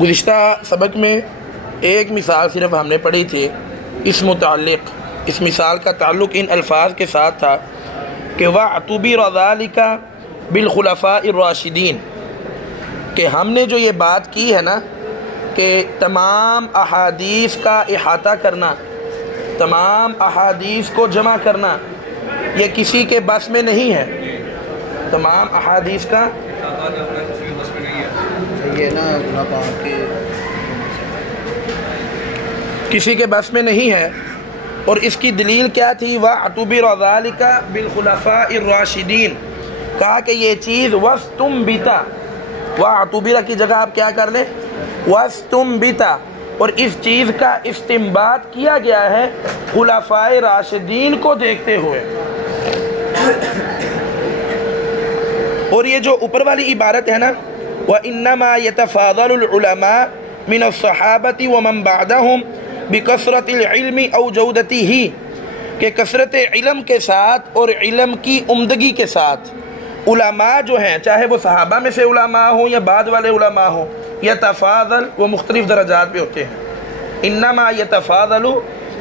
گزشتہ سبق میں ایک مثال صرف ہم نے پڑھی تھی، اس مثال کا تعلق ان الفاظ کے ساتھ تھا کہ وَاعْتُبِرَ ذَلِكَ بِالْخُلَفَاءِ الرَّاشِدِينَ، کہ ہم نے جو یہ بات کی ہے نا کہ تمام احادیث کا احاطہ کرنا، تمام احادیث کو جمع کرنا، یہ کسی کے بس میں نہیں ہے۔ تمام احادیث کا کسی کے بس میں نہیں ہے، اور اس کی دلیل کیا تھی؟ وَاعْتُبِرَ ذَلِكَ بِالْخُلَفَاءِ الرَّاشِدِينَ، کہا کہ یہ چیز وَاسْتُنْبِتَ، وَاعْتُبِرَ کی جگہ آپ کیا کر لیں؟ وَاسْتُنْبِتَ، اور اس چیز کا استنباط کیا گیا ہے خلفائے راشدین کو دیکھتے ہوئے۔ اور یہ جو اوپر والی عبارت ہے نا وَإِنَّمَا يَتَفَاضَلُ الْعُلَمَاء مِنَ الصَّحَابَةِ وَمَنْ بَعْدَهُمْ بِكَثْرَةِ الْعِلْمِ أَوْ جَوْدَتِهِ، کہ کثرت علم کے ساتھ اور علم کی عمدگی کے ساتھ علماء جو ہیں، چاہے وہ صحابہ میں سے علماء ہوں یا بعد والے علماء ہوں، یتفاضل، وہ مختلف درجات پہ ہوتے ہیں۔ انما یتفاضل،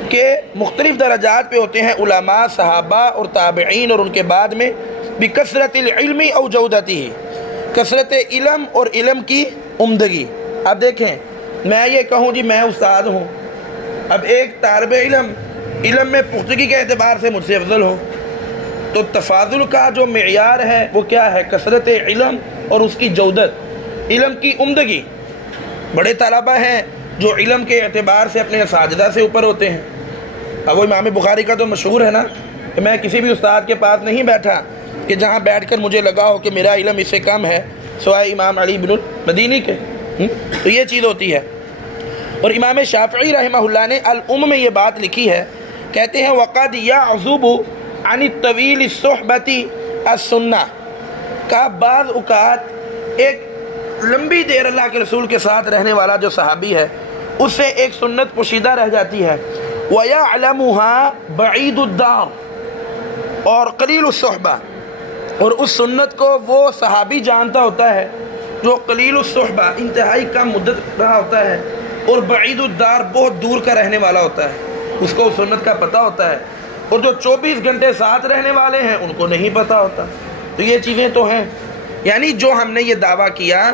کہ مختلف درجات پہ ہوتے ہیں علماء، صحابہ اور تابعین اور ان کے بعد میں، بکثرت العلم او جودتہ، کثرت علم اور علم کی عمدگی۔ اب دیکھیں، میں یہ کہوں جی میں استاد ہوں، اب ایک طالب علم میں پختگی کے اعتبار سے مجھ سے افضل ہو، تو تفاضل کا جو معیار ہے وہ کیا ہے؟ کثرت علم اور اس کی جودت، علم کی عمدگی۔ بڑے طلبہ ہیں جو علم کے اعتبار سے اپنے اساتذہ سے اوپر ہوتے ہیں۔ اب وہ امام بخاری کا تو مشہور ہے نا کہ میں کسی بھی استاد کے پاس نہیں بیٹھا کہ جہاں بیٹھ کر مجھے لگا ہو کہ میرا علم اس سے کم ہے سوائے امام علی بن المدینی کے۔ تو یہ چیز ہوتی ہے۔ اور امام شافعی رحمہ اللہ نے الام میں یہ بات لکھی ہے، کہتے ہیں وَقَدْ يَعْزُبُ عَنِ الطَّوِيلِ الصُّحْبَةِ السُّنَّةِ، کا بعض اوقات ایک لمبی دیر اللہ کے رسول کے ساتھ رہنے والا جو صحابی ہے اس سے ایک سنت پوشیدہ رہ جاتی ہے، وَيَعْلَمُهَا بَعِيدُ الدَّارِ، اور قلیل الصحبہ، اور اس سنت کو وہ صحابی جانتا ہوتا ہے جو قلیل الصحبہ، انتہائی کم مدت رہا ہوتا ہے، اور بعید الدار، بہت دور کا رہنے والا ہوتا ہے، اس کو اس سنت کا پتہ ہوتا ہے، اور جو 24 گھنٹے ساتھ رہنے والے ہیں ان کو نہیں پتہ ہوتا۔ تو یہ چیزیں تو ہیں، یعنی جو ہم نے یہ دعویٰ کیا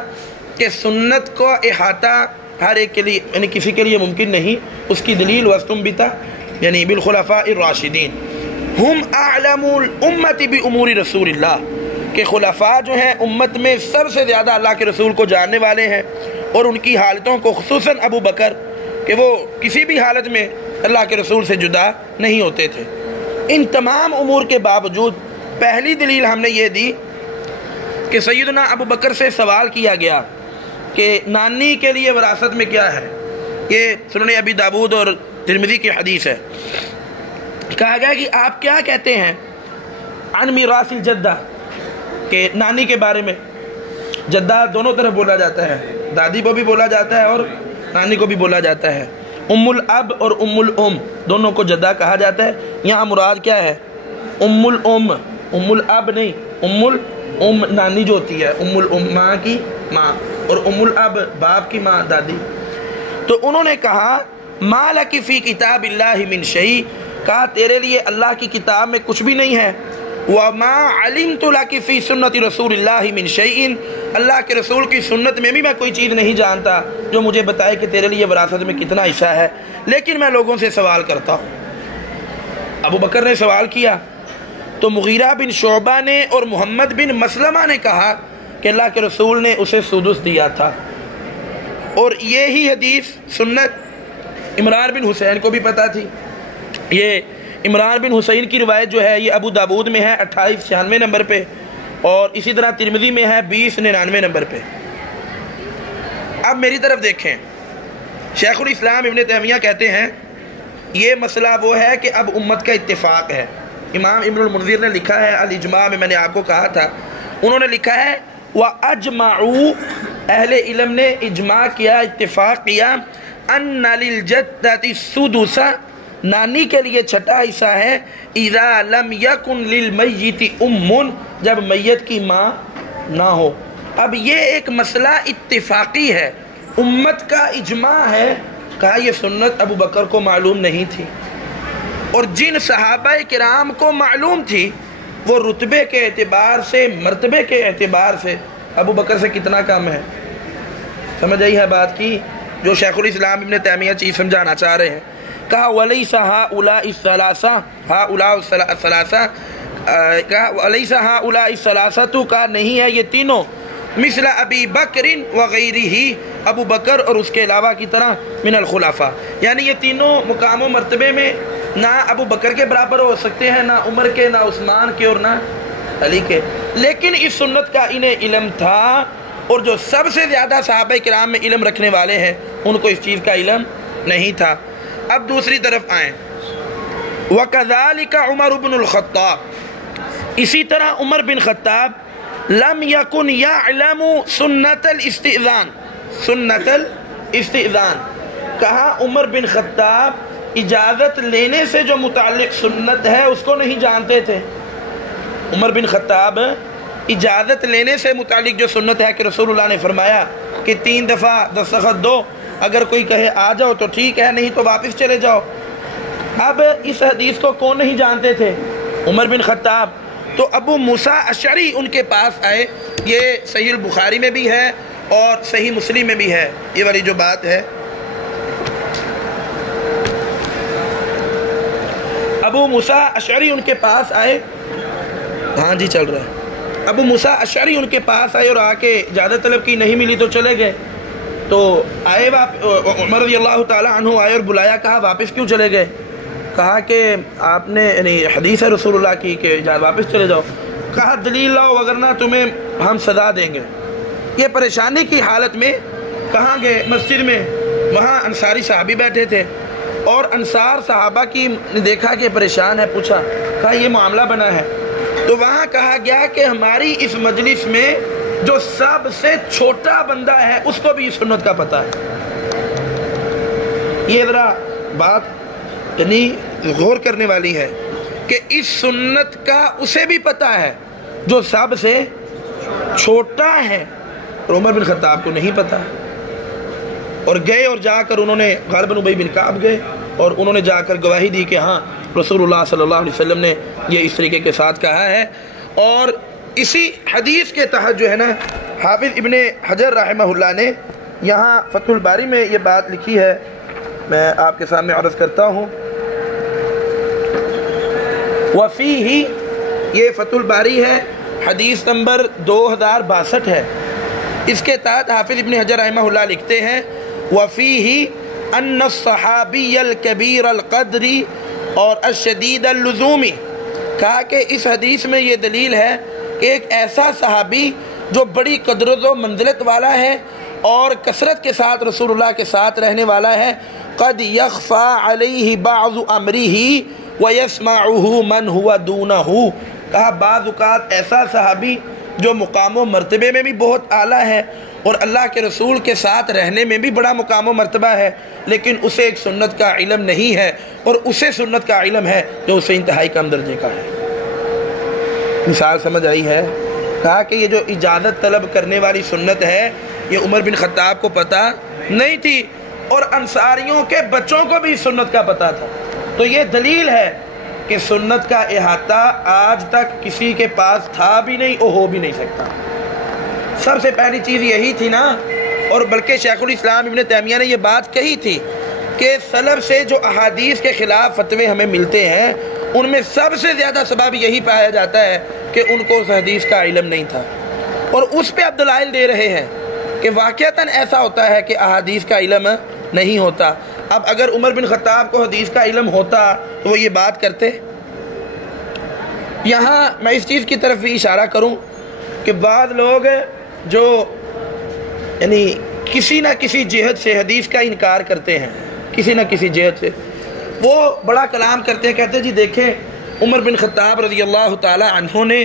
کہ سنت کو احاطہ ہر ایک کے لیے، یعنی کسی کے لیے ممکن نہیں، اس کی دلیل وَاسْتُنْبِتَ یعنی بالخلفاء الراشدین ہم اعلم الامت بامور رسول اللہ، کہ خلفاء جو ہیں امت میں سب سے زیادہ اللہ کے رسول کو جاننے والے ہیں، اور ان کی حالتوں کو، خصوصاً ابو بکر، کہ وہ کسی بھی حالت میں اللہ کے رسول سے جدا نہیں ہوتے تھے۔ ان تمام امور کے باوجود پہلی دلیل ہم نے یہ دی کہ سیدنا ابو بکر سے سوال کیا گیا کہ نانی کے لیے وراثت میں کیا ہے، یہ سنن ابی داود اور ترمذی کی حدیث ہے۔ کہا گیا کہ آپ کیا کہتے ہیں عن میراث الجدہ، کہ نانی کے بارے میں، جدہ دونوں طرف بولا جاتا ہے، دادی کو بھی بولا جاتا ہے اور نانی کو بھی بولا جاتا ہے۔ ام الاب اور ام الام دونوں کو جدہ کہا جاتا ہے۔ یہاں مراد کیا ہے؟ ام الام، ام الاب نہیں، ام الام نانی جو ہوتی ہے، ام الام ماں کی ماں، اور ام الاب باپ کی ماں، دادی۔ تو انہوں نے کہا ما لک فی کتاب اللہ من شیء، کہا تیرے لیے اللہ کی کتاب میں کچھ بھی نہیں ہے، وما علمت لک فی سنت رسول اللہ من شیء، اللہ کے رسول کی سنت میں بھی میں کوئی چیز نہیں جانتا جو مجھے بتائے کہ تیرے لیے وراثت میں کتنا حصہ ہے، لیکن میں لوگوں سے سوال کرتا ہوں۔ ابو بکر نے سوال کیا تو مغیرہ بن شعبہ نے اور محمد بن مسلمہ نے کہا کہ اللہ کے رسول نے اسے سدس دیا تھا، اور یہی حدیث سنت عمران بن حسین کو بھی پتہ تھی۔ یہ عمران بن حسین کی روایت جو ہے یہ ابو داود میں ہے 2896 نمبر پہ، اور اسی طرح ترمذی میں ہے 2099 نمبر پہ۔ اب میری طرف دیکھیں، شیخ الاسلام ابن تیمیہ کہتے ہیں یہ مسئلہ وہ ہے کہ اب امت کا اتفاق ہے۔ امام ابن المنذر نے لکھا ہے الاجماع میں، میں نے آپ کو کہا تھا، انہوں نے لکھا ہے وَأَجْمَعُوا، اہل علم نے اجماع کیا، اتفاق کیا، أَنَّ لِلْجَدَّةِ السُّدُسَ، نانی کے لیے چھٹا حصہ ہے، اذا لم یکن للمیت ام، جب میت کی ماں نہ ہو۔ اب یہ ایک مسئلہ اتفاقی ہے، امت کا اجماع ہے، کہا یہ سنت ابو بکر کو معلوم نہیں تھی، اور جن صحابہ کرام کو معلوم تھی وہ رتبے کے اعتبار سے، مرتبے کے اعتبار سے ابو بکر سے کتنا کم ہے؟ سمجھ آئی ہے بات کی جو شیخ الاسلام ابن تیمیہ چیز سمجھانا چاہ رہے ہیں؟ کہا وَلَيْسَ هَؤُلَاءِ الثَّلَاثَةُ کہا وَلَيْسَ هَؤُلَاءِ الثَّلَاثَةُ کا نہیں ہے یہ تینوں مثل ابی بکر وغیرہ، ابو بکر اور اس کے علاوہ کی طرح من الخلفاء، یعنی یہ تینوں مقام و مرتبے میں نہ ابو بکر کے برابر ہو سکتے ہیں، نہ عمر کے، نہ عثمان کے، اور نہ علی کے، لیکن اس سنت کا انہیں علم تھا، اور جو سب سے زیادہ صحابہ کرام میں علم رکھنے والے ہیں ان کو اس چیز کا علم نہیں تھا۔ اب دوسری طرف آئیں، وَكَذَلِكَ عُمَرُ بْنُ الْخَطَّابِ، اسی طرح عمر بن خطاب لم یکن یعلم سنت الاستئذان، سنت الاستئذان، کہا عمر بن خطاب اجازت لینے سے جو متعلق سنت ہے اس کو نہیں جانتے تھے۔ عمر بن خطاب اجازت لینے سے متعلق جو سنت ہے کہ رسول اللہ نے فرمایا کہ 3 دفعہ دستخط دو، اگر کوئی کہے آ جاؤ تو ٹھیک ہے، نہیں تو واپس چلے جاؤ۔ اب اس حدیث کو کون نہیں جانتے تھے؟ عمر بن خطاب۔ تو ابو موسیٰ اشعری ان کے پاس آئے، یہ صحیح البخاری میں بھی ہے اور صحیح مسلم میں بھی ہے یہ والی جو بات ہے۔ ابو موسیٰ اشعری ان کے پاس آئے، ہاں جی چل رہا ہے، ابو موسیٰ اشعری ان کے پاس آئے اور آ کے اجازت طلب کی، نہیں ملی تو چلے گئے۔ تو آئے عمر رضی اللہ تعالیٰ عنہ آئے اور بلایا، کہا واپس کیوں چلے گئے؟ کہا کہ آپ نے یعنی حدیث ہے رسول اللہ کی کہ واپس چلے جاؤ۔ کہا دلیل لاؤ وگرنہ تمہیں ہم سزا دیں گے۔ یہ پریشانی کی حالت میں کہاں گئے؟ مسجد میں، وہاں انصاری صحابی بیٹھے تھے، اور انصار صحابہ کی دیکھا کہ پریشان ہے، پوچھا، کہا یہ معاملہ بنا ہے۔ تو وہاں کہا گیا کہ ہماری اس مجلس میں جو سب سے چھوٹا بندہ ہے اس کو بھی سنت کا پتہ ہے۔ یہ ذرا بات یعنی غور کرنے والی ہے کہ اس سنت کا اسے بھی پتہ ہے جو سب سے چھوٹا ہے، اور عمر بن خطاب کو نہیں پتہ۔ اور گئے اور جا کر انہوں نے غالباً ابی بن کعب گئے اور انہوں نے جا کر گواہی دی کہ ہاں رسول اللہ صلی اللہ علیہ وسلم نے یہ اس طریقے کے ساتھ کہا ہے۔ اور اسی حدیث کے تحت جو ہے نا حافظ ابن حجر رحمہ اللہ نے یہاں فتح الباری میں یہ بات لکھی ہے، میں آپ کے سامنے عرض کرتا ہوں۔ وفیہ، یہ فتح الباری ہے، حدیث نمبر 2062 ہے۔ اس کے تحت حافظ ابن حجر رحمہ اللہ لکھتے ہیں وفیہ ان الصحابی الکبیر القدری اور الشدید اللزومی، کہا کہ اس حدیث میں یہ دلیل ہے کہ ایک ایسا صحابی جو بڑی قدر و منزلت والا ہے اور کثرت کے ساتھ رسول اللہ کے ساتھ رہنے والا ہے، قد یخفی علیہ بعض امرہ ویسمعہ من ہوا دونہ، کہا بعض اوقات ایسا صحابی جو مقام و مرتبے میں بھی بہت اعلیٰ ہے اور اللہ کے رسول کے ساتھ رہنے میں بھی بڑا مقام و مرتبہ ہے، لیکن اسے ایک سنت کا علم نہیں ہے، اور اسے سنت کا علم ہے جو اسے انتہائی کم درجے کا ہے۔ مثال سمجھ آئی ہے؟ کہا کہ یہ جو اجازت طلب کرنے والی سنت ہے یہ عمر بن خطاب کو پتہ نہیں تھی، اور انصاریوں کے بچوں کو بھی سنت کا پتہ تھا۔ تو یہ دلیل ہے کہ سنت کا احاطہ آج تک کسی کے پاس تھا بھی نہیں اور ہو بھی نہیں سکتا۔ سب سے پہلی چیز یہی تھی نا، اور بلکہ شیخ الاسلام ابن تیمیہ نے یہ بات کہی تھی کہ سلف سے جو احادیث کے خلاف فتوے ہمیں ملتے ہیں ان میں سب سے زیادہ سبب یہی پایا جاتا ہے کہ ان کو اس حدیث کا علم نہیں تھا، اور اس پہ اب دلائل دے رہے ہیں کہ واقعتاً ایسا ہوتا ہے کہ احادیث کا علم نہیں ہوتا۔ اب اگر عمر بن خطاب کو حدیث کا علم ہوتا تو وہ یہ بات کرتے؟ یہاں میں اس چیز کی طرف بھی اشارہ کروں کہ بعض لوگ جو یعنی کسی نہ کسی جہت سے حدیث کا انکار کرتے ہیں، کسی نہ کسی جہت سے وہ بڑا کلام کرتے ہیں، کہتے ہیں جی دیکھیں عمر بن خطاب رضی اللہ تعالی عنہ نے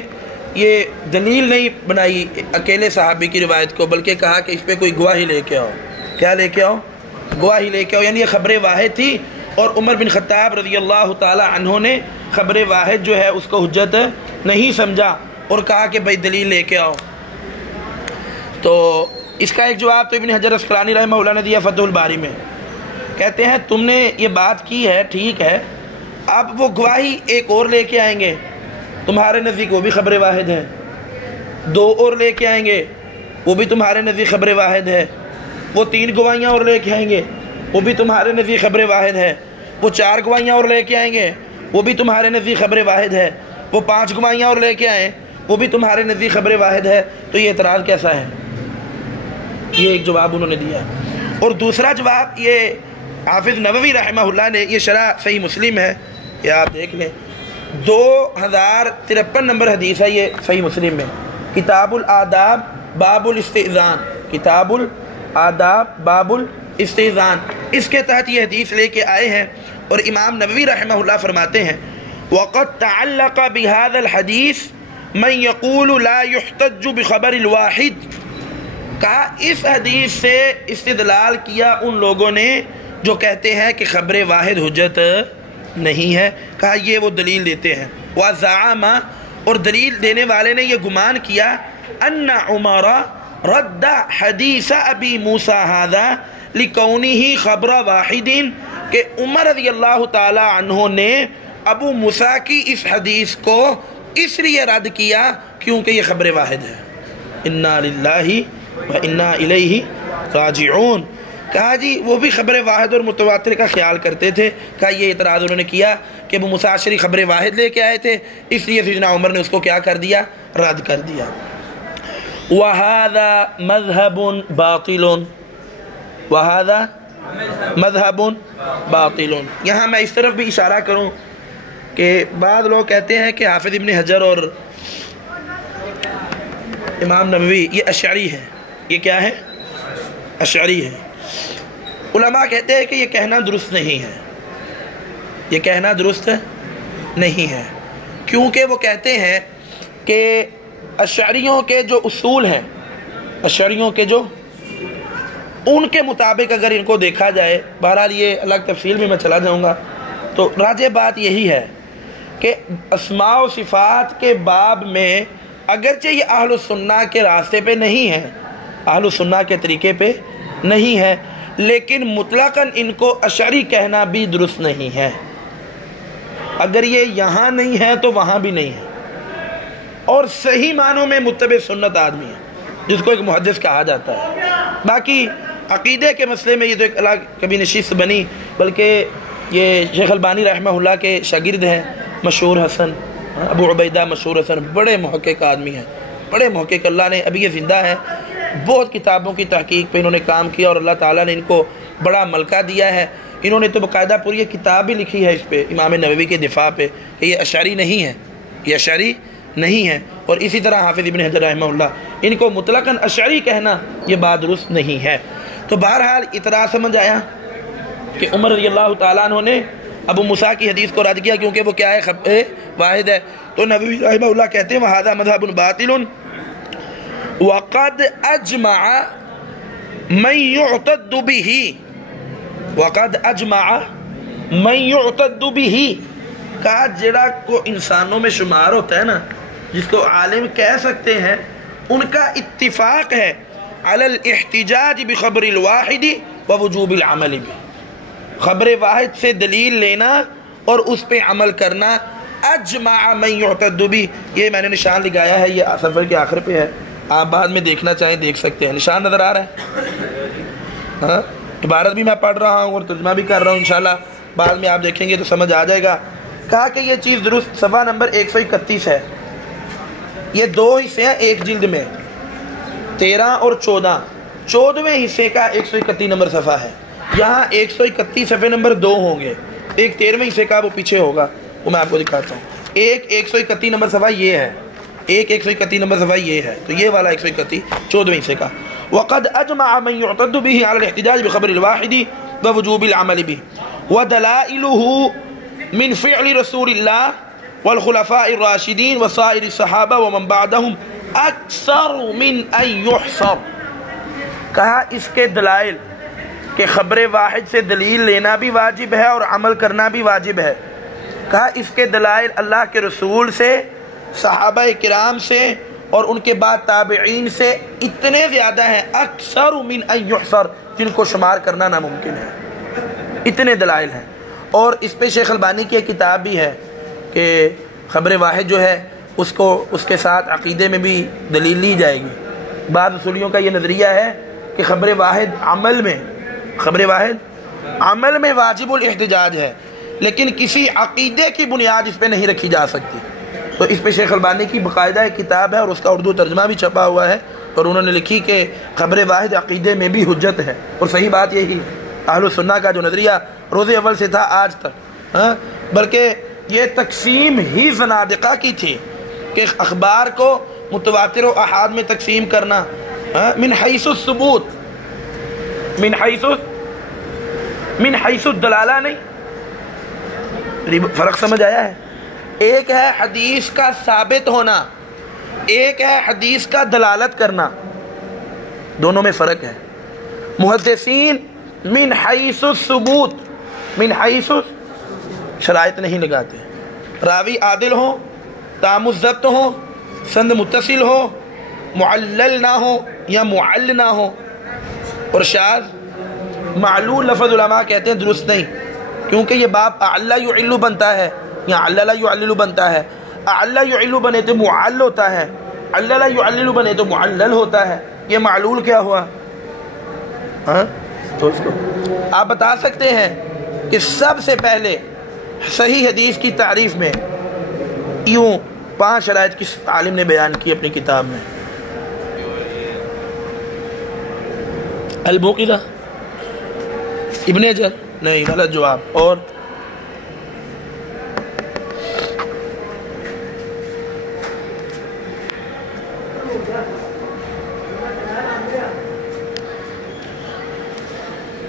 یہ دلیل نہیں بنائی اکیلے صحابی کی روایت کو، بلکہ کہا کہ اس پہ کوئی گواہی لے کے آؤ۔ کیا لے کے آؤ؟ گواہی لے کے آؤ، یعنی یہ خبر واحد تھی، اور عمر بن خطاب رضی اللہ تعالی عنہ نے خبر واحد جو ہے اس کو حجت نہیں سمجھا اور کہا کہ بھائی دلیل لے کے آؤ۔ تو اس کا ایک جواب تو ابن حجر اسقلانی رحمہ اللہ نے دیا فتح الباری میں، کہتے ہیں تم نے یہ بات کی ہے ٹھیک ہے، اب وہ گواہی ایک اور لے کے آئیں گے، تمہارے نزدیک وہ بھی خبر واحد ہے، دو اور لے کے آئیں گے وہ بھی تمہارے نزدیک خبر واحد ہے، وہ 3 گواہیاں اور لے کے آئیں گے وہ بھی تمہارے نزدیک خبر واحد ہے، وہ 4 گواہیاں اور لے کے آئیں گے وہ بھی تمہارے نزدیک خبر واحد ہے، وہ 5 گواہیاں اور لے کے آئیں وہ بھی تمہارے نزدیک خبر واحد ہے، تو یہ اعتراض کیسا ہے؟ یہ ایک جواب انہوں نے دیا۔ اور دوسرا جواب یہ حافظ نووی رحمہ اللہ نے، یہ شرح صحیح مسلم ہے، یہ آپ دیکھ لیں، 2053 نمبر حدیث ہے یہ صحیح مسلم میں، کتاب الآداب باب الاستئذان، کتاب الآداب باب الاستئذان، اس کے تحت یہ حدیث لے کے آئے ہیں۔ اور امام نووی رحمہ اللہ فرماتے ہیں وَقَدْ تَعَلَّقَ بِهَذَا الْحَدِيثِ مَنْ يَقُولُ لَا يُحْتَجُّ بِخَبَرِ الْوَاحِدِ، کہا اس حدیث سے استدلال کیا ان لوگوں نے جو کہتے ہیں کہ خبر واحد حجت نہیں ہے، کہا یہ وہ دلیل دیتے ہیں۔ وَزَعَمَ، اور دلیل دینے والے نے یہ گمان کیا، أَنَّ عُمَرَ رَدَّ حَدِيثَ أَبِي مُوسَى هَذَا لِكَوْنِهِ خَبْرَ وَاحِدٍ، کہ عمر رضی اللہ تعالی عنہ نے ابو موسیٰ کی اس حدیث کو اس لیے رد کیا کیونکہ یہ خبر واحد ہے۔ اِنَّا لِلَّهِ وَإِنَّا إِلَيْهِ راجعون، کہا جی وہ بھی خبر واحد اور متواتر کا خیال کرتے تھے، کہا یہ اعتراض انہوں نے کیا کہ ابو موسیٰ اشعری خبر واحد لے کے آئے تھے، اس لیے سیدنا عمر نے اس کو کیا کر دیا؟ رد کر دیا۔ وَهَذَا مَذْهَبٌ بَاطِلٌ، وَهَذَا مذہب باطل۔ یہاں میں اس طرف بھی اشارہ کروں کہ بعض لوگ کہتے ہیں کہ حافظ ابن حجر اور امام نووی یہ اشعری ہیں، یہ کیا ہے؟ اشعری ہے۔ علماء کہتے ہیں کہ یہ کہنا درست نہیں ہے، یہ کہنا درست نہیں ہے، کیونکہ وہ کہتے ہیں کہ اشعریوں کے جو اصول ہیں، اشعریوں کے جو ان کے مطابق اگر ان کو دیکھا جائے، بہرحال یہ الگ تفصیل میں چلا جاؤں گا، تو راجح بات یہی ہے کہ اسماء و صفات کے باب میں اگرچہ یہ اہل السنہ کے راستے پہ نہیں ہے، اہل السنہ کے طریقے پہ نہیں ہے، لیکن مطلقاً ان کو اشعری کہنا بھی درست نہیں ہے۔ اگر یہ یہاں نہیں ہے تو وہاں بھی نہیں ہے، اور صحیح معنوں میں متبع سنت آدمی ہے جس کو ایک محدث کہا جاتا ہے۔ باقی عقیدے کے مسئلے میں یہ تو ایک الگ کبھی نشست بنی، بلکہ یہ شیخ البانی رحمہ اللہ کے شاگرد ہیں مشہور حسن، ابو عبیدہ مشہور حسن، بڑے محقق آدمی ہیں، بڑے محقق، اللہ نے ابھی یہ زندہ ہے، بہت کتابوں کی تحقیق پہ انہوں نے کام کیا اور اللہ تعالیٰ نے ان کو بڑا ملکہ دیا ہے۔ انہوں نے تو باقاعدہ پوری کتاب بھی لکھی ہے اس پہ، امام نووی کے دفاع پہ، کہ یہ اشعری نہیں ہے، یہ اشعری نہیں ہے۔ اور اسی طرح حافظ ابن حجر رحمہ اللہ، ان کو مطلقاً اشعری کہنا یہ بات درست نہیں ہے۔ تو بہرحال اعتراض سمجھ آیا کہ عمر رضی اللہ تعالیٰ عنہ نے ابو موسیٰ کی حدیث کو رد کیا کیونکہ وہ کیا ہے؟ خبر واحد ہے۔ تو نووی رحمہ اللہ کہتے ہیں وَهَذَا مَذْهَبٌ بَاطِلٌ وَقَدْ أَجْمَعَ مَنْ يُعْتَدُّ بِهِ، وَقَدْ أَجْمَعَ مَنْ يُعْتَدُّ بِهِ، کہا جڑا کو انسانوں میں شمار ہوتا ہے نا، جس کو عالم کہہ سکتے ہیں، ان کا اتفاق ہے علی الاحتجاج بخبر الواحد ووجوب العمل بھی، خبر واحد سے دلیل لینا اور اس پہ عمل کرنا۔ اجمع من یعتد بھی، یہ میں نے نشان لگایا ہے، یہ صفحے کے آخر پہ ہے، آپ بعد میں دیکھنا چاہیں دیکھ سکتے ہیں، نشان نظر آ رہا ہے ہاں؟ عبارت بھی میں پڑھ رہا ہوں اور ترجمہ بھی کر رہا ہوں، انشاءاللہ بعد میں آپ دیکھیں گے تو سمجھ آ جائے گا۔ کہا کہ یہ چیز درست، صفحہ نمبر 131 ہے، یہ 2 حصے ہیں ایک جلد میں، 13 اور 14، 14ویں حصے کا 131 نمبر صفحہ ہے، یہاں 131 صفحے نمبر 2 ہوں گے، ایک 13ویں حصے کا وہ پیچھے ہوگا، وہ میں آپ کو دکھاتا ہوں۔ ایک 131 نمبر صفحہ یہ ہے، ایک 131 نمبر صفحہ یہ ہے، تو یہ والا 131 14ویں حصے کا۔ وَقَدْ أَجْمَعَ مَنْ يُعْتَدُّ بِهِ عَلَى الْاحْتِجَاجِ بِخَبْرِ الْوَاحِدِ وَوُجُوبِ الْعَمَلِ بِهِ وَدَلَائِلُهُ مِنْ فِعْلِ رَسُولِ اللَّهِ وَالْخُلَفَاءِ الرَّاشِدِينَ وَسَائِرِ الصَّحَابَةِ وَمَنْ بَعْدَهُمْ أَكْثَرُ مِنْ أَنْ يُحْصَرَ، کہا اس کے دلائل کہ خبر واحد سے دلیل لینا بھی واجب ہے اور عمل کرنا بھی واجب ہے، کہا اس کے دلائل اللہ کے رسول سے، صحابہ کرام سے اور ان کے بعد تابعین سے اتنے زیادہ ہیں، اکثر من ان یحصر، جن کو شمار کرنا ناممکن ہے، اتنے دلائل ہیں۔ اور اس پہ شیخ البانی کی ایک کتاب بھی ہے کہ خبر واحد جو ہے اس کے ساتھ عقیدے میں بھی دلیل لی جائے گی۔ بعض اصولیوں کا یہ نظریہ ہے کہ خبر واحد عمل میں واجب الاحتجاج ہے، لیکن کسی عقیدے کی بنیاد اس پہ نہیں رکھی جا سکتی۔ تو اس پہ شیخ البانی کی باقاعدہ ایک کتاب ہے اور اس کا اردو ترجمہ بھی چھپا ہوا ہے، اور انہوں نے لکھی کہ خبر واحد عقیدے میں بھی حجت ہے، اور صحیح بات یہی اہل السنہ کا جو نظریہ روز اول سے تھا آج تک، بلکہ یہ تقسیم ہی زنادقہ کی تھی کہ اخبار کو متواتر و احاد میں تقسیم کرنا، من حیث الثبوت، من حیث الدلالہ نہیں۔ فرق سمجھ آیا ہے؟ ایک ہے حدیث کا ثابت ہونا، ایک ہے حدیث کا دلالت کرنا، دونوں میں فرق ہے۔ محدثین من حیث الثبوت، من حیث شرائط نہیں لگاتے، راوی عادل ہو، تام الضبط ہو، سند متصل ہو، معلل نہ ہو یا معل نہ ہو، اور شاذ معلول لفظ علماء کہتے ہیں درست نہیں، کیونکہ یہ باب اعلا یعل بنتا ہے یا علل یعلل بنتا ہے۔ اعلا یعل بنے تو معل ہوتا ہے، علل یعلل بنے تو معلل ہوتا ہے، یہ معلول کیا ہوا؟ تو اس کو آپ بتا سکتے ہیں کہ سب سے پہلے صحیح حدیث کی تعریف میں یوں 5 شرائط کس عالم نے بیان کی اپنی کتاب میں؟ البوقدہ، ابن حجر؟ نہیں، غلط جواب۔ اور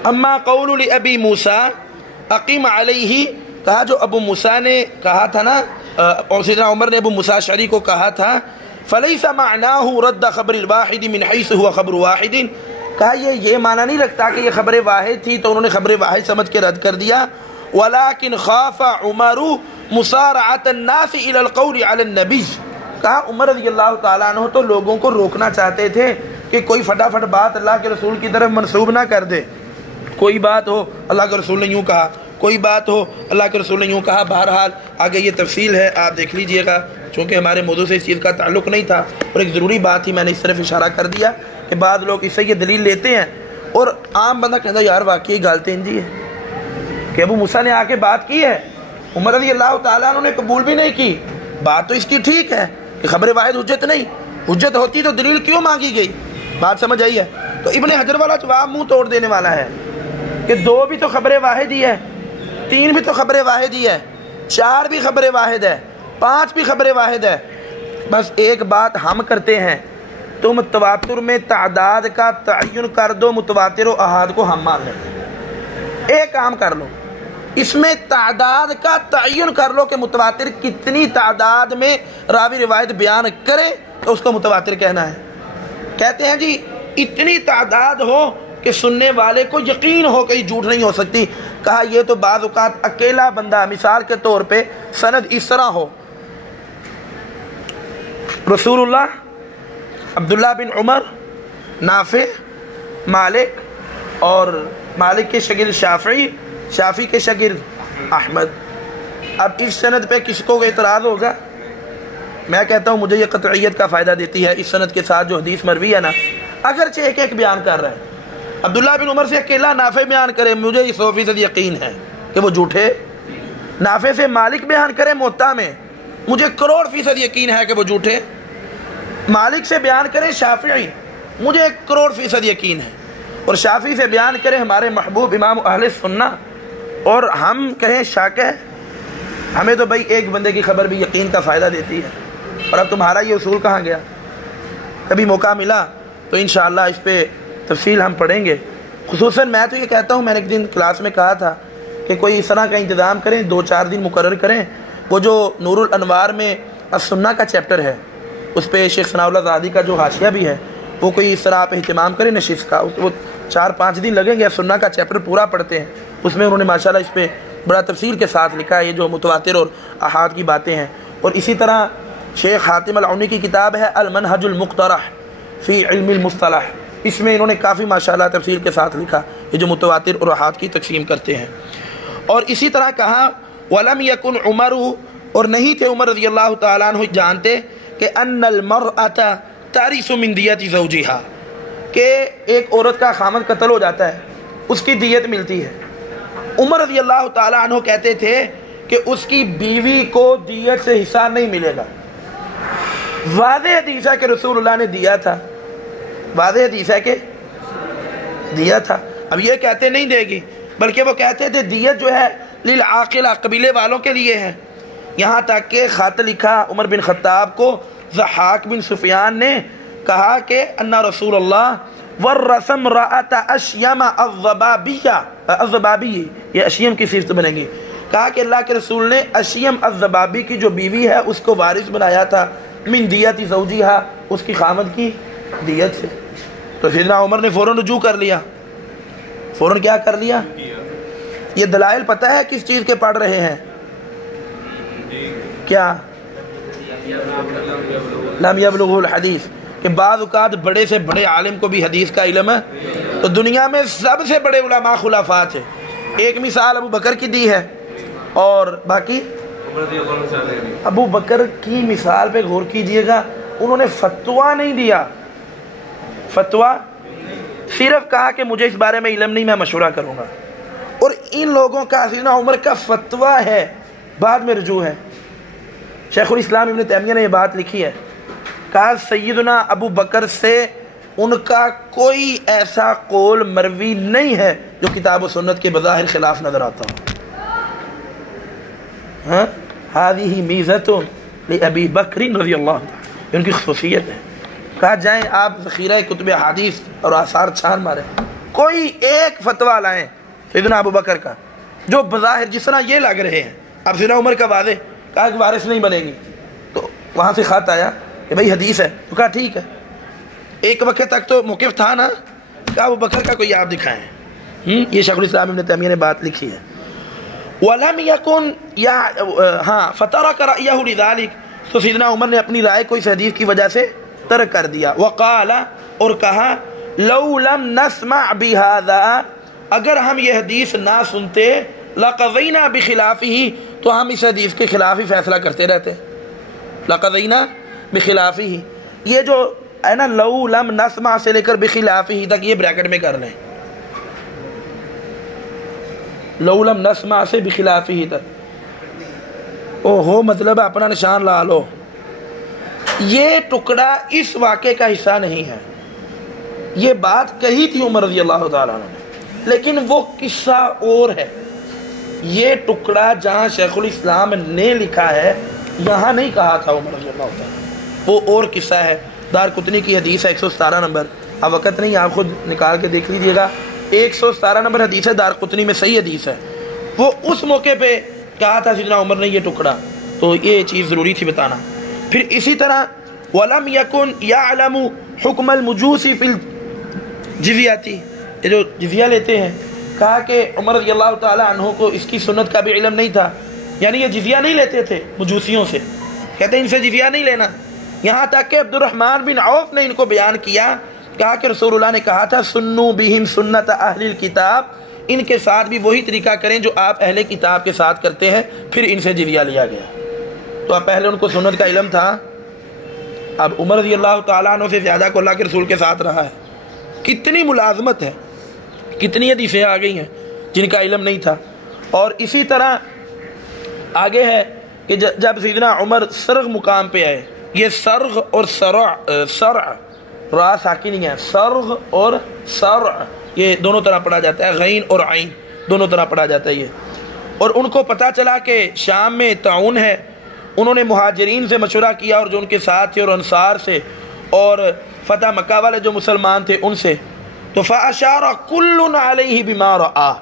اما قول لابی موسیٰ اقیم علیہ، کہا جو ابو موسیٰ نے کہا تھا نا، اور سیدنا عمر نے ابو موسیٰ اشعری کو کہا تھا، فلیس معناہ رد خبر الواحد من حیث ہوا خبر واحد، کہا یہ معنی نہیں رکھتا کہ یہ خبر واحد تھی تو انہوں نے خبر واحد سمجھ کے رد کر دیا، ولیکن خاف عمر مسارعۃ الناس الی القول علی النبی، کہا عمر رضی اللہ تعالیٰ عنہ تو لوگوں کو روکنا چاہتے تھے کہ کوئی فٹافٹ بات اللہ کے رسول کی طرف منسوب نہ کر دے، کوئی بات ہو اللہ کے رسول نے یوں کہا، کوئی بات ہو اللہ کے رسول نے یوں کہا۔ بہرحال آگے یہ تفصیل ہے، آپ دیکھ لیجئے گا، چونکہ ہمارے موضوع سے اس چیز کا تعلق نہیں تھا، اور ایک ضروری بات ہی میں نے اس طرف اشارہ کر دیا کہ بعض لوگ اس سے یہ دلیل لیتے ہیں، اور عام بندہ کہتا ہے یار واقعی گالتے انجی ہے کہ ابو موسیٰ نے آ کے بات کی ہے، عمر رضی اللہ تعالیٰ عنہ نے قبول بھی نہیں کی، بات تو اس کی ٹھیک ہے کہ خبر واحد حجت نہیں، حجت ہوتی تو دلیل کیوں مانگی گئی؟ بات سمجھ آئی ہے؟ تو ابن حجر والا جواب منہ توڑ دینے والا ہے کہ 2 بھی تو خبر واحد ہی ہے، 3 بھی تو خبر واحد ہی ہے، 4 بھی خبر واحد ہے، 5 بھی خبر واحد ہے، بس ایک بات ہم کرتے ہیں، تم تواتر میں تعداد کا تعین کر دو، متواتر و احاد کو ہم مان لیں۔ ایک کام کر لو، اس میں تعداد کا تعین کر لو کہ متواتر کتنی تعداد میں راوی روایت بیان کرے تو اس کو متواتر کہنا ہے۔ کہتے ہیں جی اتنی تعداد ہو کہ سننے والے کو یقین ہو کہ یہ جھوٹ نہیں ہو سکتی، کہا یہ تو بعض اوقات اکیلا بندہ، مثال کے طور پہ سند اس طرح ہو، رسول اللہ، عبداللہ بن عمر، نافع، مالک، اور مالک کے شاگرد شافعی، شافعی کے شاگرد احمد۔ اب اس سند پہ کس کو اعتراض ہوگا؟ میں کہتا ہوں مجھے یہ قطعیت کا فائدہ دیتی ہے اس سند کے ساتھ جو حدیث مروی ہے نا، اگرچہ ایک ایک بیان کر رہے ہیں، عبداللہ بن عمر سے اکیلا نافع بیان کرے، مجھے 100% یقین ہے کہ وہ جھوٹے، نافع سے مالک بیان کرے موطا میں، مجھے 1,00,00,000% یقین ہے کہ وہ جھوٹے، مالک سے بیان کرے شافعی، مجھے 1,00,00,000% یقین ہے، اور شافعی سے بیان کرے ہمارے محبوب امام اہل سنہ، اور ہم کہیں شاک ہے، ہمیں تو بھائی ایک بندے کی خبر بھی یقین کا فائدہ دیتی ہے۔ اور اب تمہارا یہ اصول کہاں گیا؟ کبھی موقع ملا تو انشاءاللہ اس پہ تفصیل ہم پڑھیں گے۔ خصوصاً میں تو یہ کہتا ہوں، میں نے ایک دن کلاس میں کہا تھا کہ کوئی اس طرح کا انتظام کریں، 2-4 دن مقرر کریں، وہ جو نور الانوار میں السنہ کا چیپٹر ہے اس پہ شیخ ثناء اللہ زادی کا جو حاشیہ بھی ہے، وہ کوئی اس طرح پہ اہتمام کریں نشست کا، وہ 4-5 دن لگیں گے، السنہ کا چیپٹر پورا پڑھتے ہیں، اس میں انہوں نے ماشاءاللہ اس پہ بڑا تفصیل کے ساتھ لکھا ہے یہ جو متواتر اور احاد کی باتیں ہیں۔ اور اسی طرح شیخ حاتم العونی کی کتاب ہے المنہج المقترح فی علم المصطلح، اس میں انہوں نے کافی ماشاءاللہ تفصیل کے ساتھ لکھا یہ جو متواتر اور احاد کی تقسیم کرتے ہیں۔ اور اسی طرح کہا وَلَمْ يَكُنْ عُمَرُ، اور نہیں تھے عمر رضی اللہ تعالیٰ عنہ جانتے کہ أَنَّ الْمَرْأَةَ تَرِثُ مِنْ دِيَةِ زَوْجِهَا، کہ ایک عورت کا خامند قتل ہو جاتا ہے اس کی دیت ملتی ہے۔ عمر رضی اللہ تعالیٰ عنہ کہتے تھے کہ اس کی بیوی کو دیت سے حصہ نہیں ملے گا۔ واضح حدیث ہے کہ رسول اللہ نے دیا تھا، واضح حدیث ہے کہ دیا تھا۔ اب یہ کہتے نہیں دے گی، بلکہ وہ کہتے تھے دیت جو ہے للعاقلہ، قبیلے والوں کے لیے ہے۔ یہاں تک کہ خط لکھا عمر بن خطاب کو ضحاک بن سفیان نے، کہا کہ ان رسول اللہ ورث امرأۃ اشیم الضبابی، یہ اشیم کی صفت بنے گی، کہا کہ اللہ کے رسول نے اشیم الضبابی کی جو بیوی ہے اس کو وارث بنایا تھا من دیت زوجیہا، اس کی خامد کی دیت سے۔ تو سیدنا عمر نے فوراً رجوع کر لیا، فوراً کیا کر لیا؟ یہ دلائل پتہ ہے کس چیز کے پڑھ رہے ہیں؟ کیا؟ لم یبلغ الحدیث، کہ بعض اوقات بڑے سے بڑے عالم کو بھی حدیث کا علم ہے۔ تو دنیا میں سب سے بڑے علماء خلفاء تھے، ایک مثال ابو بکر کی دی ہے، اور باقی ابو بکر کی مثال پہ غور کیجئے گا، انہوں نے فتویٰ نہیں دیا، فتویٰ صرف کہا کہ مجھے اس بارے میں علم نہیں، میں مشورہ کروں گا۔ اور ان لوگوں کا سیدنا عمر کا فتویٰ ہے، بعد میں رجوع ہے۔ شیخ الاسلام ابن تیمیہ نے یہ بات لکھی ہے، کہا سیدنا ابو بکر سے ان کا کوئی ایسا قول مروی نہیں ہے جو کتاب و سنت کے بظاہر خلاف نظر آتا ہو۔ ہذہ میزۃ لابی بکر رضی اللہ عنہ، ان کی خصوصیت ہے۔ کہا جائیں آپ ذخیرہ کتب حدیث اور آثار چھان ماریں، کوئی ایک فتویٰ لائیں سیدنا ابو بکر کا جو بظاہر جس طرح یہ لگ رہے ہیں۔ اب سیدنا عمر کا واضح کہا کہ وارث نہیں بنے گی، تو وہاں سے خط آیا کہ بھئی حدیث ہے، تو کہا ٹھیک ہے۔ ایک وقت تک تو موقف تھا نا، کہا ابو بکر کا کوئی آپ دکھائیں۔ یہ شیخ الاسلام ابن تیمیہ نے بات لکھی ہے۔ وَلَمْ يَكُنْ فَتَرَكَ رَأْيَهُ لِذَلِكَ، تو سیدنا عمر نے اپنی رائے کو اس حدیث کی وجہ سے ترک کر دیا۔ وقال، اور کہا لو لم نسمع بهذا، اگر ہم یہ حدیث نہ سنتے لقضینا بخلافہ، تو ہم اس حدیث کے خلاف ہی فیصلہ کرتے رہتے۔ لقضینا بخلافہ، یہ جو ہے نا لو لم نسمع سے لے کر بخلافہ تک یہ بریکٹ میں کر لیں، لو لم نسمع سے بخلافہ تک، او ہو مطلب اپنا نشان لا لو۔ یہ ٹکڑا اس واقعے کا حصہ نہیں ہے، یہ بات کہی تھی عمر رضی اللہ تعالیٰ عنہ نے، لیکن وہ قصہ اور ہے۔ یہ ٹکڑا جہاں شیخ الاسلام نے لکھا ہے یہاں نہیں کہا تھا عمر رضی اللہ تعالیٰ، وہ اور قصہ ہے۔ دارقطنی کی حدیث ہے 117 نمبر، اب وقت نہیں آپ خود نکال کے دیکھ لیجئے گا، 117 نمبر حدیث ہے دارقطنی میں، صحیح حدیث ہے۔ وہ اس موقع پہ کہا تھا سیدنا عمر نے یہ ٹکڑا، تو یہ چیز ضروری تھی بتانا۔ پھر اسی طرح وَلَمْ يَكُنْ يَعْلَمُ حُكْمَ الْمُجُوسِ فِي الْجِزْيَةِ، یہ جو جزیہ لیتے ہیں، کہا کہ عمر رضی اللہ تعالیٰ عنہ کو اس کی سنت کا بھی علم نہیں تھا، یعنی یہ جزیہ نہیں لیتے تھے مجوسیوں سے، کہتے ہیں ان سے جزیہ نہیں لینا۔ یہاں تک کہ عبد الرحمن بن عوف نے ان کو بیان کیا، کہا کہ رسول اللہ نے کہا تھا سنو بہم سنت اہل الکتاب، ان کے ساتھ بھی وہی طریقہ کریں جو آپ اہل کتاب کے ساتھ کرتے ہیں۔ پھر ان سے جزیہ لیا گیا، تو اب پہلے ان کو سنت کا علم تھا، اب عمر رضی اللہ تعالیٰ عنہ سے زیادہ کو اللہ کے رسول کے ساتھ رہا ہے۔ کتنی ملازمت ہے، کتنی حدیثیں آ گئی ہیں جن کا علم نہیں تھا۔ اور اسی طرح آگے ہے کہ جب سیدنا عمر سرغ مقام پہ آئے، یہ سرغ اور سرع را ساکن ہے، سرغ اور سرع یہ دونوں طرح پڑھا جاتا ہے، غین اور عین دونوں طرح پڑھا جاتا ہے یہ۔ اور ان کو پتہ چلا کہ شام میں طاعون ہے، انہوں نے مہاجرین سے مشورہ کیا اور جو ان کے ساتھ تھے اور انصار سے اور فتح مکہ والے جو مسلمان تھے ان سے، تو فَأَشَارَ كُلٌّ عَلَيْهِ بِمَا رَآهُ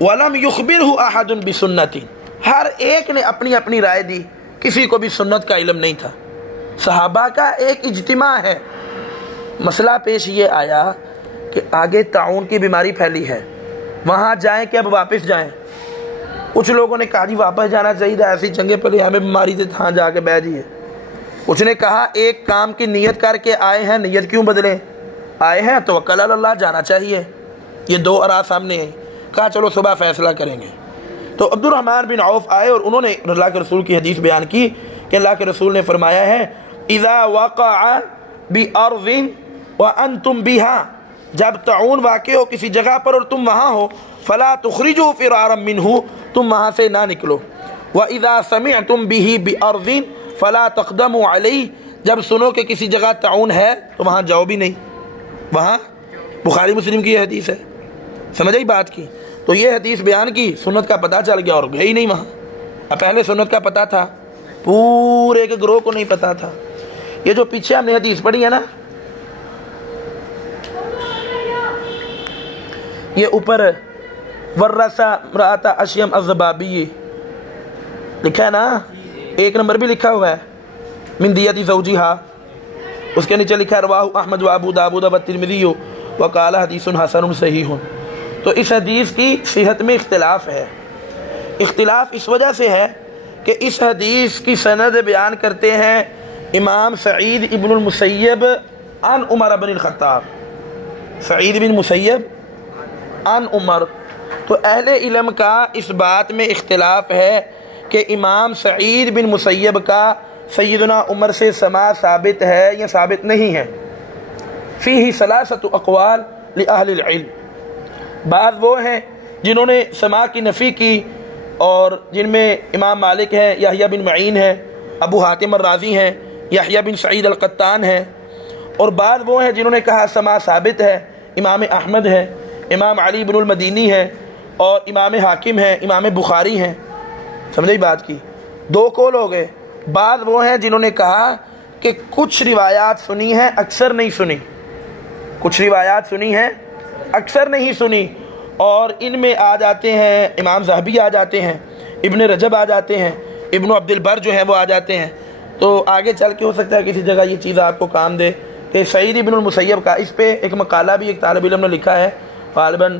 وَلَمْ يُخْبِرْهُ أَحَدٌ بِسُنَّةٍ، ہر ایک نے اپنی اپنی رائے دی، کسی کو بھی سنت کا علم نہیں تھا۔ صحابہ کا ایک اجتماع ہے۔ مسئلہ پیش یہ آیا کہ آگے طاعون کی بیماری پھیلی ہے، وہاں جائیں کہ اب واپس جائیں؟ کچھ لوگوں نے کہا جی واپس جانا چاہیے، ایسی چنگے پلے ہمیں بیماری سے تھا جا کے بیٹھ جائیے۔ اس نے کہا ایک کام کی نیت کر کے آئے ہیں، نیت کیوں بدلیں؟ آئے ہیں توکل علی اللہ، جانا چاہیے۔ یہ دو آراء سامنے ہیں، کہا چلو صبح فیصلہ کریں گے۔ تو عبد الرحمن بن عوف آئے اور انہوں نے اللہ کے رسول کی حدیث بیان کی کہ اللہ کے رسول نے فرمایا ہے اذا وقع بارض وانتم بها، جب طاعون واقع ہو کسی جگہ پر اور تم وہاں ہو، فلا تخرجوا فرارا منه، تم وہاں سے نہ نکلو۔ واذا سمعتم به بارض فلا تقدموا علیہ، جب سنو کہ کسی جگہ طاعون ہے تو وہاں جاؤ بھی نہیں۔ وہاں بخاری مسلم کی یہ حدیث ہے، سمجھ آئی بات کی؟ تو یہ حدیث بیان کی، سنت کا پتہ چل گیا اور گئے ہی نہیں وہاں۔ اب پہلے سنت کا پتہ تھا، پورے کے گروہ کو نہیں پتہ تھا۔ یہ جو پیچھے ہم نے حدیث پڑھی ہے نا، یہ اوپر ورثہ امرأۃ اشیم الضبابی لکھا ہے نا، 1 نمبر بھی لکھا ہوا ہے، من دیت زوجہا، اس کے نیچے لکھا ہے رواہ احمد و ابو داؤد و ترمذی وقال حدیث حسن صحیح۔ تو اس حدیث کی صحت میں اختلاف ہے۔ اختلاف اس وجہ سے ہے کہ اس حدیث کی سند بیان کرتے ہیں امام سعید ابن المسیب عن عمر بن الخطاب، سعید بن مسیب عن عمر۔ تو اہل علم کا اس بات میں اختلاف ہے کہ امام سعید بن مسیب کا سیدنا عمر سے سماع ثابت ہے یا ثابت نہیں ہے۔ فیہ ثلاثۃ اقوال لأہل العلم، بعض وہ ہیں جنہوں نے سماع کی نفی کی اور جن میں امام مالک ہیں، یحییٰ بن معین ہیں، ابو حاتم الرازی ہیں، یحییٰ بن سعید القطان ہیں، اور بعض وہ ہیں جنہوں نے کہا سماع ثابت ہے، امام احمد ہے، امام علی بن المدینی ہے، اور امام حاکم ہیں، امام بخاری ہیں۔ سمجھے بات کی؟ 2 قول ہو گئے۔ بعض وہ ہیں جنہوں نے کہا کہ کچھ روایات سنی ہیں، اکثر نہیں سنی، کچھ روایات سنی ہیں اکثر نہیں سنی، اور ان میں آ جاتے ہیں امام ذہبی آ جاتے ہیں، ابن رجب آ جاتے ہیں، ابن عبد البر جو ہیں وہ آ جاتے ہیں۔ تو آگے چل کے ہو سکتا ہے کسی جگہ یہ چیز آپ کو کام دے کہ سعید ابن المسیب کا، اس پہ ایک مقالہ بھی ایک طالب علم نے لکھا ہے، غالباً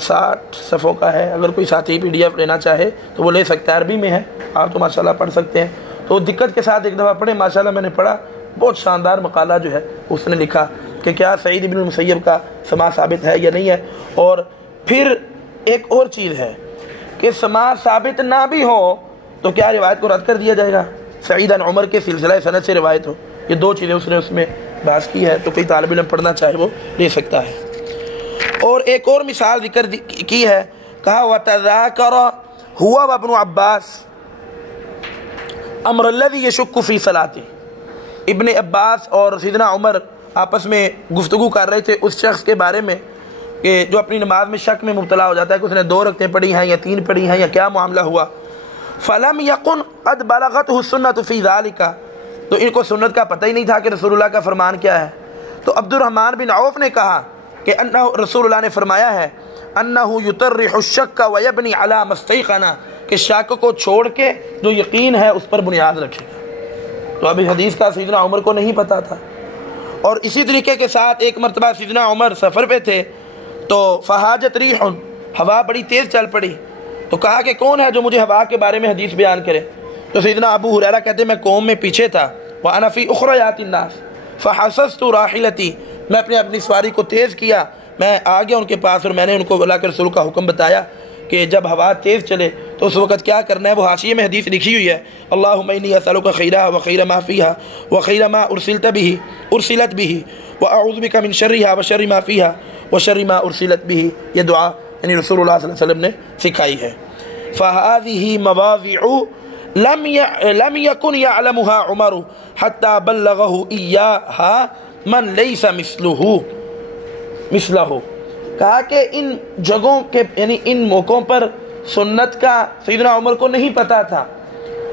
60 صفحوں کا ہے، اگر کوئی ساتھی PDF لینا چاہے تو وہ لے سکتا ہے، عربی میں ہے، آپ تو ماشاءاللہ پڑھ سکتے ہیں۔ تو دقت کے ساتھ ایک دفعہ پڑھیں، ماشاءاللہ میں نے پڑھا، بہت شاندار مقالہ جو ہے اس نے لکھا کہ کیا سعید ابن المسیب کا سماع ثابت ہے یا نہیں ہے۔ اور پھر ایک اور چیز ہے کہ سماع ثابت نہ بھی ہو تو کیا روایت کو رد کر دیا جائے گا؟ سعید عن عمر کے سلسلہ سند سے روایت ہو، یہ 2 چیزیں اس نے اس میں بحث کی ہے، تو کوئی طالب علم پڑھنا چاہے وہ لے سکتا ہے۔ اور ایک اور مثال ذکر کی ہے، کہا وَتَذَاكَرَ هُوَ وَابْنُ عَبَّاسِ امر الذی یشک فی صلاتی، ابن عباس اور سیدنا عمر آپس میں گفتگو کر رہے تھے اس شخص کے بارے میں کہ جو اپنی نماز میں شک میں مبتلا ہو جاتا ہے کہ اس نے 2 رکعتیں پڑھی ہیں یا 3 پڑھی ہیں یا کیا معاملہ ہوا۔ فلم یکن قد بلغتہ السنۃ فی ذلک، تو ان کو سنت کا پتہ ہی نہیں تھا کہ رسول اللہ کا فرمان کیا ہے۔ تو عبد الرحمن بن عوف نے کہا کہ انہ رسول اللہ نے فرمایا ہے انہ یطرح الشک ویبنی علی ما استیقن، کہ شک کو چھوڑ کے جو یقین ہے اس پر بنیاد رکھے گا۔ تو ابھی حدیث کا سیدنا عمر کو نہیں پتا تھا۔ اور اسی طریقے کے ساتھ ایک مرتبہ سیدنا عمر سفر پہ تھے تو فہاجت ریح، ہوا بڑی تیز چل پڑی، تو کہا کہ کون ہے جو مجھے ہوا کے بارے میں حدیث بیان کرے؟ تو سیدنا ابو ہریرہ کہتے میں قوم میں پیچھے تھا، وَأَنَا فِي أُخْرَيَاتِ النَّاسِ فَحَسَسْتُ رَاحِلَتِي، میں اپنی سواری کو تیز کیا، میں آ گیا ان کے پاس اور میں نے ان کو اللہ کے رسول کا حکم بتایا کہ جب ہوا تیز چلے تو اس وقت کیا کرنا ہے۔ وہ حاشیے میں حدیث لکھی ہوئی ہے، اللہم انی اسألک خیرہا وخیر ما فیہا وخیر ما ارسلت بہ واعوذ بک من شرہا وشر ما فیہا وشر ما ارسلت بہ، یہ دعا یعنی رسول اللہ صلی اللہ علیہ وسلم نے سکھائی ہے۔ فہذہ مواضع لم یکن یعلمها عمر حتی بلغہ ایہا من لیس مثلہ، کہا کہ ان جگہوں کے یعنی ان موقعوں پر سنت کا سیدنا عمر کو نہیں پتا تھا،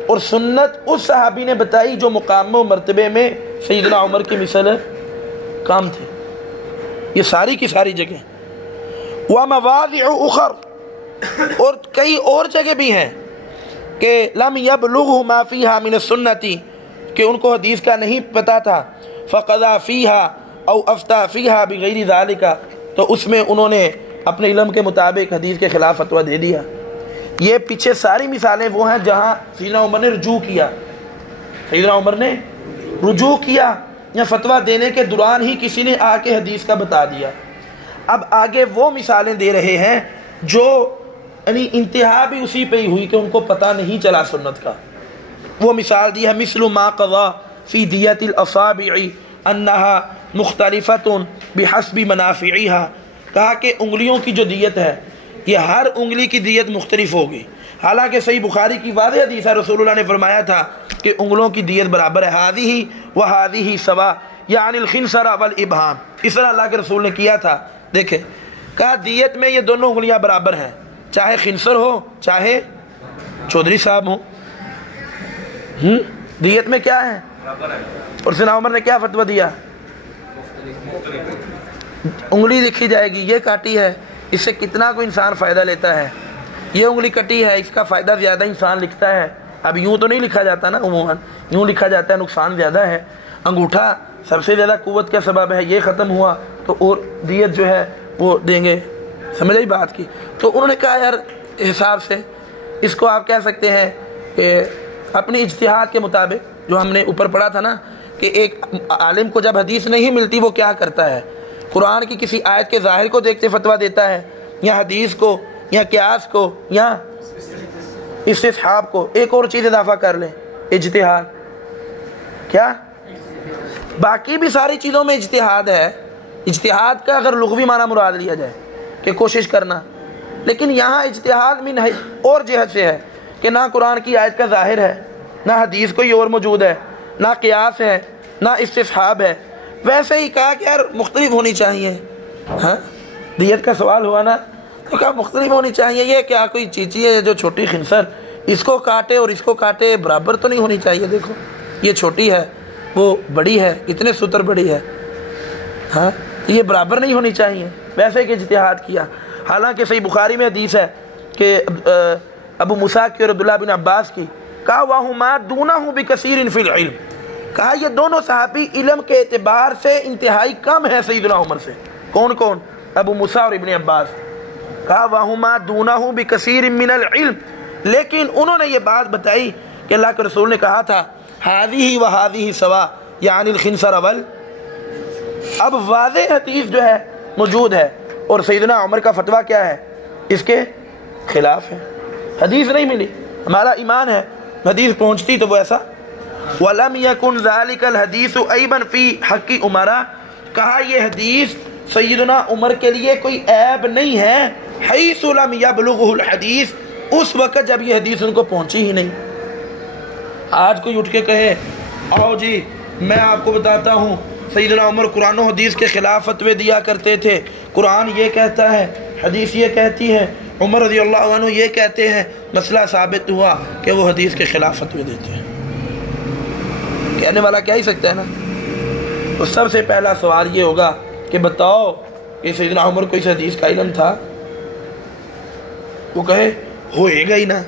اور سنت اس صحابی نے بتائی جو مقام و مرتبے میں سیدنا عمر کی مثل کام تھی۔ یہ ساری کی ساری جگہ وَمَوَاضِعُ أُخَرَ، اور کئی اور جگہ بھی ہیں کہ لم یبلغہ ما فیہا من السنة، کہ ان کو حدیث کا نہیں پتا تھا، فَقَضَى فِيهَا أَوْ أَفْتَى فِيهَا بِغَيْرِ ذَلِكَ، تو اس میں انہوں نے اپنے علم کے مطابق حدیث کے خلاف فتویٰ دے دیا۔ یہ پیچھے ساری مثالیں وہ ہیں جہاں سیدنا عمر نے رجوع کیا، سیدنا عمر نے رجوع کیا یا فتویٰ دینے کے دوران ہی کسی نے آ کے حدیث کا بتا دیا۔ اب آگے وہ مثالیں دے رہے ہیں جو یعنی انتہا بھی اسی پہ ہی ہوئی کہ ان کو پتہ نہیں چلا سنت کا۔ وہ مثال دی ہے مثل ما قضا فی دیت الاصابع انہا مختلفۃ بحسب منافعها، کہا کہ انگلیوں کی جو دیت ہے یہ ہر انگلی کی دیت مختلف ہوگی، حالانکہ صحیح بخاری کی واضح حدیث ہے، رسول اللہ نے فرمایا تھا کہ انگلوں کی دیت برابر ہے، ہذہ وہذہ سوا یعنی الخنصر والابہام، اس طرح اللہ کے رسول نے کیا تھا۔ دیکھیں کہا دیت میں یہ دونوں انگلیاں برابر ہیں، چاہے خنصر ہو چاہے چودھری صاحب ہوں، دیت میں کیا ہے؟ اور سیدنا عمر نے کیا فتویٰ دیا؟ انگلی لکھی جائے گی، یہ کاٹی ہے، اس سے کتنا کوئی انسان فائدہ لیتا ہے، یہ انگلی کٹی ہے، اس کا فائدہ زیادہ انسان لکھتا ہے۔ اب یوں تو نہیں لکھا جاتا نا، عموماً یوں لکھا جاتا ہے، نقصان زیادہ ہے۔ انگوٹھا سب سے زیادہ قوت کا سبب ہے، یہ ختم ہوا تو اور دیت جو ہے وہ دیں گے، سمجھ آئی بات کی؟ تو انہوں نے کہا یار حساب سے اس کو آپ کہہ سکتے ہیں کہ اپنی اجتہاد کے مطابق، جو ہم نے اوپر پڑھا تھا نا کہ ایک عالم کو جب حدیث نہیں ملتی وہ کیا کرتا ہے؟ قرآن کی کسی آیت کے ظاہر کو دیکھتے فتویٰ دیتا ہے، یا حدیث کو، یا قیاس کو، یا استصحاب کو۔ ایک اور چیز اضافہ کر لیں، اجتہاد۔ کیا؟ باقی بھی ساری چیزوں میں اجتہاد ہے، اجتہاد کا اگر لغوی معنی مراد لیا جائے کہ کوشش کرنا، لیکن یہاں اجتہاد من ہے اور جہت سے ہے کہ نہ قرآن کی آیت کا ظاہر ہے، نہ حدیث کوئی اور موجود ہے، نہ قیاس ہے، نہ استصحاب ہے۔ ویسے ہی کہا کہ یار مختلف ہونی چاہیے، ہاں دیت کا سوال ہوا نا تو کہا مختلف ہونی چاہیے، یہ کیا کوئی چیچی ہے جو چھوٹی خنصر اس کو کاٹے اور اس کو کاٹے، برابر تو نہیں ہونی چاہیے، دیکھو یہ چھوٹی ہے وہ بڑی ہے، اتنے سطر بڑی ہے، ہاں یہ برابر نہیں ہونی چاہیے، ویسے کہ اجتہاد کیا۔ حالانکہ صحیح بخاری میں حدیث ہے کہ ابو موسیٰ کی اور عبداللہ بن عباس کی، کہا وَهُمَا دُونَهُ بِكَثِيرٍ فِي الْعِلْمِ، کہا یہ دونوں صحابی علم کے اعتبار سے انتہائی کم ہے سیدنا عمر سے۔ کون کون؟ ابو موسیٰ اور ابن عباس۔ کہا وَهُمَا دُونَهُ بِكَثِيرٍ مِّنَ الْعِلْمِ، لیکن انہوں نے یہ بات بتائی کہ اللہ کے رسول نے کہا تھا هَذِهِ وَهَذِهِ سَوَا یعنی الخنصر وال۔ اب واضح حدیث جو ہے موجود ہے اور سیدنا عمر کا فتویٰ کیا ہے؟ اس کے خلاف ہے، حدیث نہیں ملی۔ ہمارا ایمان ہے حدیث پہنچتی تو وہ ایسا۔ وَلَمْ يَكُنْ ذَلِكَ الْحَدِيثُ عَيْبًا فِي حَقِّ عُمَرَ، کہا یہ حدیث سیدنا عمر کے لیے کوئی عیب نہیں ہے، حَيْثُ لَمْ يَبْلُغُهُ الْحَدِيث، اس وقت جب یہ حدیث ان کو پہنچی ہی نہیں۔ آج کوئی اٹھ کے کہے آؤ جی میں آپ کو بتاتا ہوں سیدنا عمر قرآن و حدیث کے خلاف فتوے دیا کرتے تھے، قرآن یہ کہتا ہے، حدیث یہ کہتی ہے، عمر رضی اللہ عنہ یہ کہتے ہیں، مسئلہ ثابت ہوا کہ وہ حدیث کے خلاف فتوے دیتے ہیں۔ کہنے والا کیا ہی سکتا ہے نا۔ تو سب سے پہلا سوال یہ ہوگا کہ بتاؤ کہ سیدنا عمر کو اس حدیث کا علم تھا؟ وہ کہے ہوئے گا ہی نا،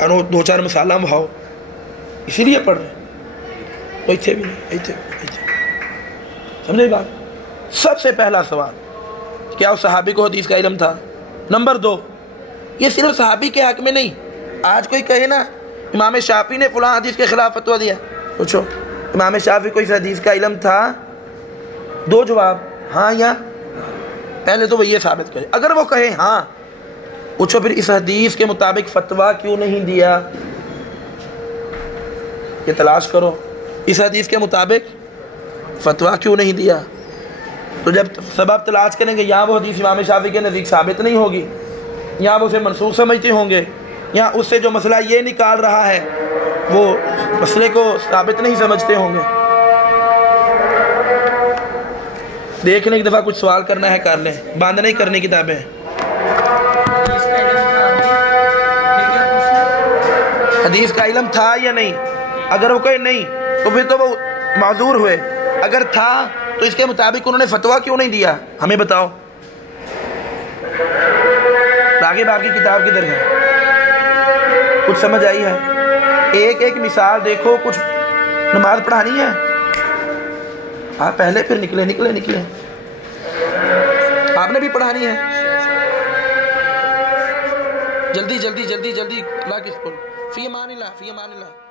اور دو چار مسالہ بھاؤ اسی لیے پڑھ رہے ہیں، ایتھے بھی نہیں، ایتھے سمجھے بات؟ سب سے پہلا سوال کیا اس صحابی کو حدیث کا علم تھا؟ نمبر دو، یہ صرف صحابی کے حق میں نہیں، آج کوئی کہے نا امام شافعی نے فلاں حدیث کے خلاف فتویٰ دیا، پوچھو امام شافعی کو اس حدیث کا علم تھا؟ دو جواب، ہاں یا پہلے تو وہ یہ ثابت کرے۔ اگر وہ کہے ہاں، پوچھو پھر اس حدیث کے مطابق فتویٰ کیوں نہیں دیا؟ یہ تلاش کرو، اس حدیث کے مطابق فتویٰ کیوں نہیں دیا؟ تو جب سبب تلاش کریں گے، یہاں وہ حدیث امام شافعی کے نزدیک ثابت نہیں ہوگی، یہاں وہ اسے منسوخ سمجھتے ہوں گے، یہاں اس سے جو مسئلہ یہ نکال رہا ہے وہ مسئلے کو ثابت نہیں سمجھتے ہوں گے۔ دیکھنے ایک دفعہ کچھ سوال کرنا ہے کر لیں، باندھ نہیں کرنی کتابیں۔ حدیث کا علم تھا یا نہیں؟ اگر وہ کہے نہیں تو پھر تو وہ معذور ہوئے، اگر تھا تو اس کے مطابق انہوں نے فتویٰ کیوں نہیں دیا؟ ہمیں بتاؤ۔ آگے باقی کتاب کدھر ہے؟ کچھ سمجھ آئی ہے؟ ایک ایک مثال دیکھو، کچھ نماز پڑھانی ہے آپ پہلے پھر نکلے آپ نے بھی پڑھانی ہے، جلدی اللہ کی سپرد۔ فی امان اللہ، فی امان اللہ۔